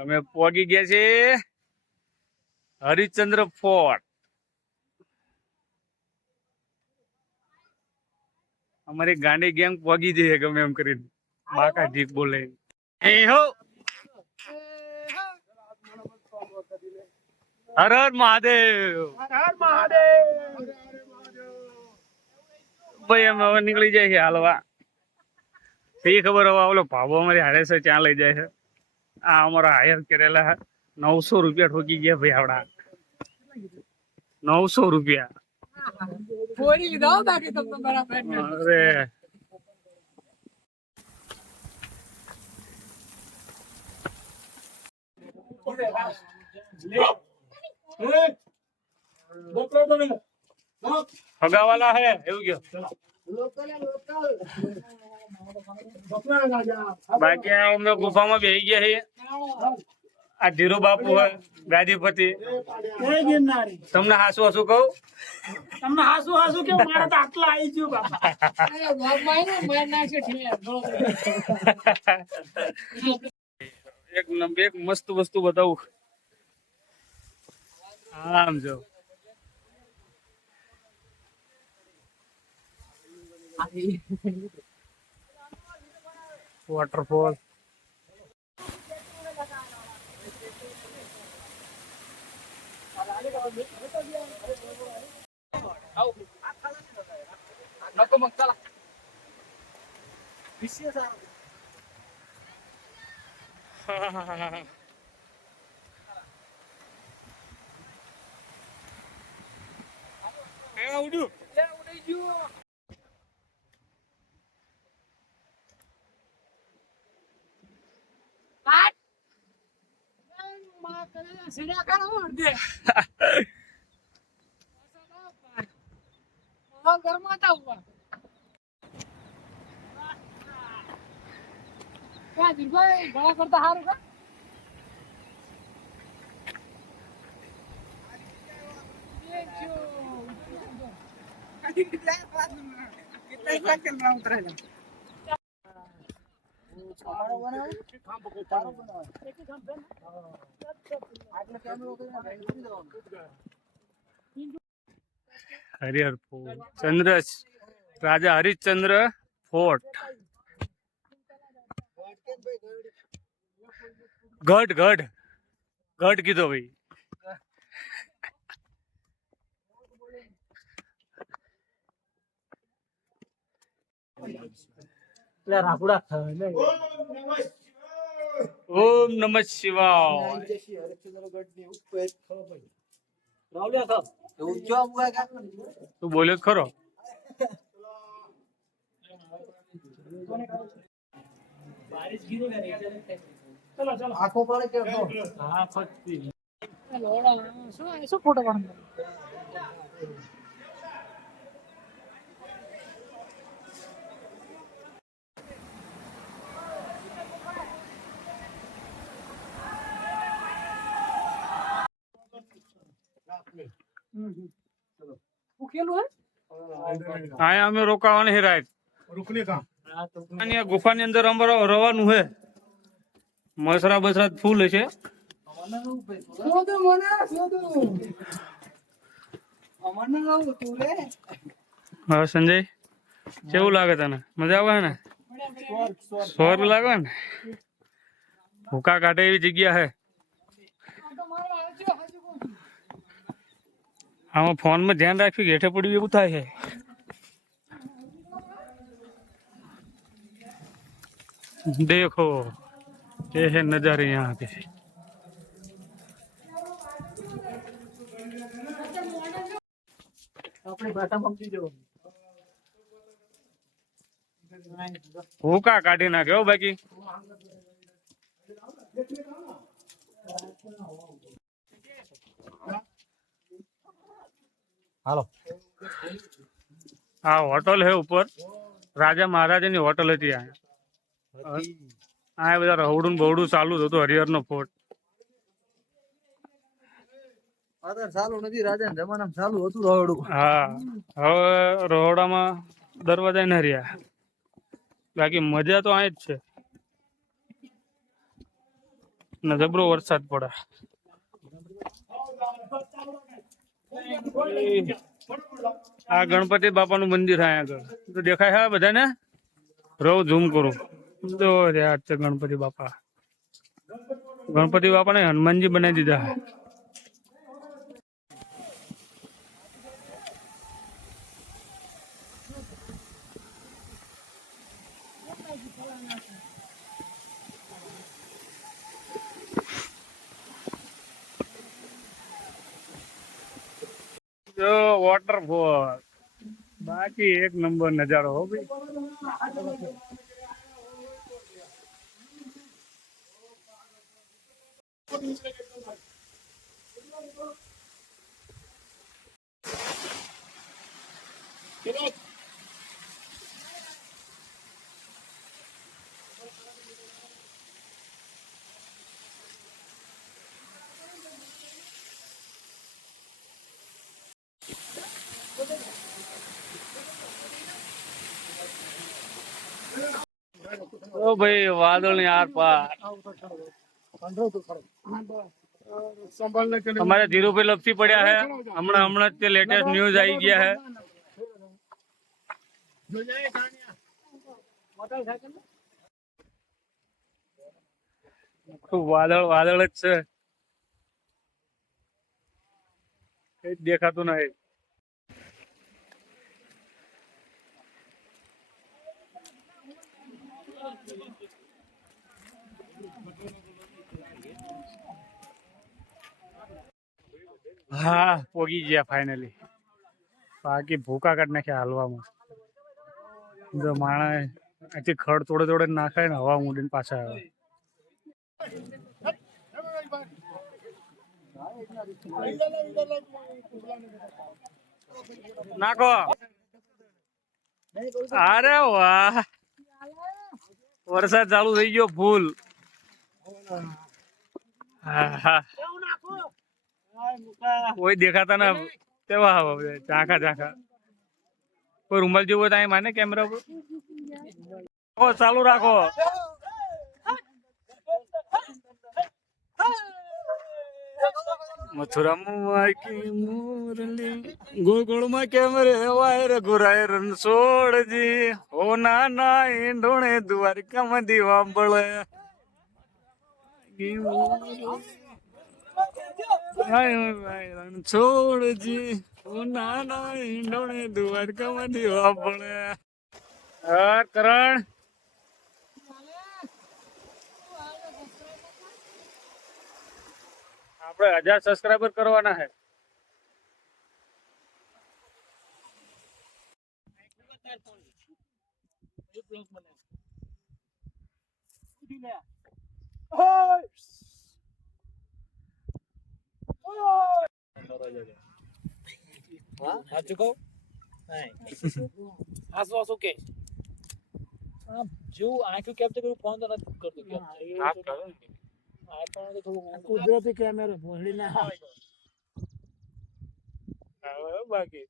અમે પોગી ગયા છે હરિશ્ચંદ્ર ફોર્ટ. અમારી ગાંડી ગેંગ પોગી જઈએ ગમે એમ કરીને બાકા જીત બોલે. એ હો હર હર મહાદેવ. ભાઈ અમે હવે નીકળી જાય છે હાલવા. એ ખબર હવે ઓલો ભાવો અમારી હારે છે ત્યાં લઈ જાય છે. આ અમારા હાયર કરેલા 900 રૂપિયા ઠોકી ગયા ભાઈ આવડા. 900 રૂપિયા. અરે ફગાવાલા હે એવું કયો. બાકી અમે ગુફામાં બેસી ગયા છીએ. આ ધીરુ બાપુ હે ગાદીપતિ. તમને હાસુ હાસુ કહું. તમને હાસુ હાસુ કે મારે તો આટલા આવી ગયું બાપા. એક મસ્ત વસ્તુ બતાવું. આમ જો વોટરફોલ. કરતા સારું કા હરિહર ફોર્ટ. ચંદ્ર રાજા હરિશ્ચંદ્ર ફોર્ટ. ગઢ ગઢ ગઢ કીધો ભાઈ. ઓમ નમઃ શિવાય. તું બોલ્યો જ ખરો. આખો પડે કે શું ફોટો પાડવાનો અહીંયા અમે રોકાવાની છે રાઈટ. ગુફાની અંદર અમારે રવાનું છે. મસરા બસરા ફૂલ છે. હા સંજય કેવું લાગે તને? મજા આવે ને? સ્વર્ગ લાગે ને? ભૂકા કાઢે એવી જગ્યા છે. આમાં ફોન માં ધ્યાન રાખવી હેઠે પડ્યું એવું થાય છે. देखो ये है नजारे यहाँ के. ભૂકા કાઢી નાખ્યો બાકી. હાલો આ હોટલ है ऊपर. રાજા મહારાજા ની હોટલ હતી. આ બધા રવડું બવડું ચાલુ હતું. હરિહર નો ફોર્ટ ચાલુ નથી. રાજા જમાનામાં ચાલુ હતું રહોડું. હા હવે રહોડામાં દરવાજા ન રહ્યા. બાકી મજા તો આ જ છે. ને જબરો વરસાદ પડે. આ ગણપતિ બાપાનું મંદિર છે આગળ તો દેખાય છે બધાને. રહો ઝૂમ કરું તો યાર છે ગણપતિ બાપા. ગણપતિ બાપાને હનુમાનજી બનાવી દીધા છે. જો વોટરફોલ બાકી એક નંબર નજારો હો ભાઈ. ઓ ભાઈ વાદળ ની આર પાર. અમારે ધીરુભાઈ લપસી પડ્યા છે. હમણાં જ તે લેટેસ્ટ ન્યૂઝ આવી ગયા છે. વાદળ જ છે. કઈ દેખાતું નહીં. હા પોગી ગયા ફાઇનલી. બાકી ભૂકા કાઢ નાખ્યા હાલવામાં. જો માણસ અહીંથી ખડ તોડે નાખાય ને હવા મૂડીને પાછા આવે. નાખો. અરે વાહ વરસાદ ચાલુ થઈ ગયો ફૂલ. કોઈ દેખાતા ના કેવા ઝાંખા. કોઈ રૂમાલ જેવું હોય તો અહીં માને કેમેરા ઉપર ચાલુ રાખો. મથુરામાં ગોકુળમાં કેમરે વાયર ઘુરાય રણછોડજી હો નાના ઈંડોણે દ્વારકામાં દીવા બળે. રણછોડજી હો નાના ઈંડોણે દ્વારકામાં દીવા બળે. હા કરણ આપણે 1000 સબસ્ક્રાઇબર કરવાના છે. કુદરતી કેમેરો ભોસડી ના બાકી